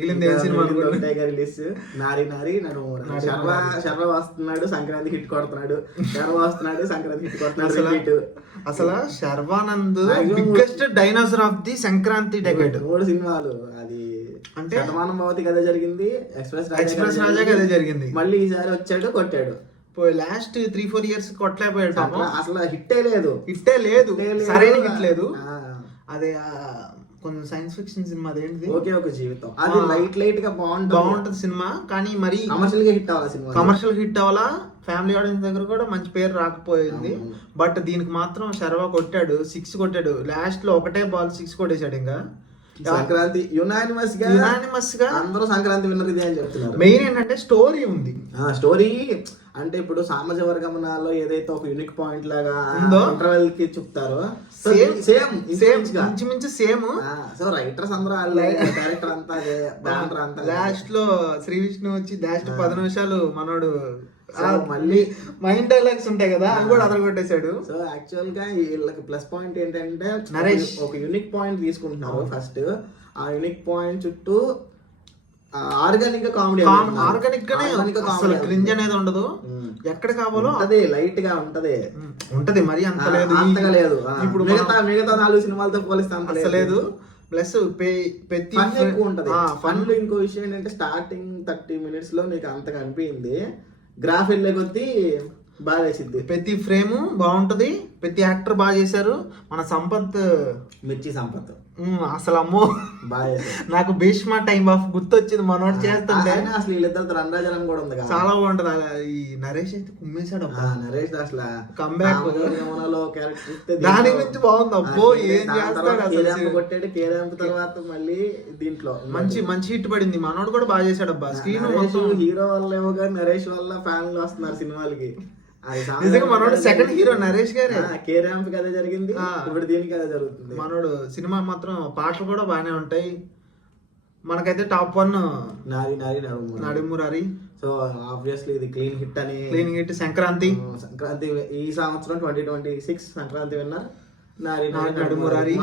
Release నారి నారి నడు శర్వ వస్తున్నాడు Sankranti hit కొడుతున్నాడు, శర్వ వస్తున్నాడు సంక్రాంతి హిట్ కొడుతున్నాడు. అసలు Sharwanand biggest dinosaur of the Sankranti decade. 3 సినిమాలు అది అంటే శతమానం భవతి కథ జరిగింది, ఎక్స్ప్రెస్ రాజా కథ జరిగింది, మళ్ళీ ఈసారి వచ్చాడు కొట్టాడు. Last 3-4 years కొట్టలేకపోయాడు. అసలు హిట్టే లేదు, సరైన హిట్ లేదు. అదే కొంచెం సైన్స్ ఫిక్షన్ సినిమా అదేంటిది ఓకే ఒక జీవితం, అది లైట్ గా బాగుంటది సినిమా. కానీ మరి కమర్షియల్ గా హిట్ అవ్వాలి సినిమా, కమర్షియల్ హిట్ అవ్వాలా, ఫ్యామిలీ ఆడియన్స్ దగ్గర కూడా మంచి పేరు రాకపోయింది. బట్ దీనికి మాత్రం శర్వా కొట్టాడు, 6 కొట్టాడు. లాస్ట్ లో ఒకటే బాల్ 6 కొట్టేశాడు. ఇంకా సంక్రాంతి యునానిమస్ గా అందరూ సంక్రాంతి విన్నర్ ఇదే అని చెప్తున్నారు. మెయిన్ ఏంటంటే స్టోరీ ఉంది. స్టోరీ అంటే ఇప్పుడు సామాజిక వర్గమనాల్లో ఏదైతే ఒక యూనిక్ పాయింట్ లాగా ఇంటర్వెల్ కి చెప్తారో సేమ్ ఇంచుమించు సేమ్. సో రైటర్స్ అందరూ డైరెక్టర్ అంతా బ్యానర్ అంతా. లాస్ట్ లో శ్రీ విష్ణు వచ్చి లాస్ట్ 10 నిమిషాలు మనోడు మళ్ళీ మైండ్ డైలాగ్స్ ఉంటాయి కదా, అది కూడా అదరగొట్టేశాడు. సో యాక్చువల్ గా వీళ్ళకి ప్లస్ పాయింట్ ఏంటంటే నరేష్ ఒక యూనిక్ పాయింట్ తీసుకుంటున్నారు. ఫస్ట్ ఆ యూనిక్ పాయింట్ చుట్టూ ఆర్గానిక్ గా కామెడీ, ఆర్గానిక్ గానే అసలు క్రింజ్ అనేది ఉండదు. ఎక్కడ కావాలో అదే లైట్ గా ఉంటది మరి అంతగా లేదు. ఇప్పుడు మిగతా 4 సినిమాలతో పోలిస్తే అంత లేదు. ప్లస్ ఫన్ ఎక్కువ ఉంటది. ఫన్ లో ఇంకో విషయం ఏంటంటే స్టార్టింగ్ 30 minutes లో మీకు అంతగా అనిపించింది, గ్రాఫ్ వెళ్ళే కొద్దీ బాగా వేసిద్ది. ప్రతి ఫ్రేమ్ బాగుంటది, ప్రతి యాక్టర్ బాగా చేశారు. మన సంపత్, మిర్చి సంపత్ అసలు అమ్మో బాగా నాకు భీష్మ టైమ్ ఆఫ్ గుర్తొచ్చింది మనోడు చేస్తుంటే. అసలు వీళ్ళిద్దరు రంగాజనం కూడా ఉంది, చాలా బాగుంటది. ఈ నరేష్ అయితే కుమ్మేశాడు. నరేష్ అసలు కంబ్యాక్ క్యారెక్టర్ దాని గురించి బాగుంది. అబ్బో ఏం చేస్తాడు, కొట్టాడు కేరాంప్ తర్వాత మళ్ళీ దీంట్లో మంచి హిట్ పడింది. మనోడు కూడా బాగా చేశాడు. అబ్బా స్క్రీన్ హీరో వల్ల ఏమో కానీ నరేష్ వల్ల ఫ్యాన్లు వస్తున్నారు సినిమాలకి. నిజంగా మనోడు సెకండ్ హీరో నరేష్ గారే. కేరాంప్ కథ జరిగింది, ఇప్పుడు దీనికి కథ జరుగుతుంది. మనోడు సినిమా మాత్రం పాటలు కూడా బాగానే ఉంటాయి. మనకైతే టాప్ 1 నారి నారి నడుమురారి. సో ఆబ్వియస్లీ ఇది క్లీన్ హిట్. సంక్రాంతి ఈ సంవత్సరం 2026 సంక్రాంతి విన్నర్ నారి నారి నడుమురారి.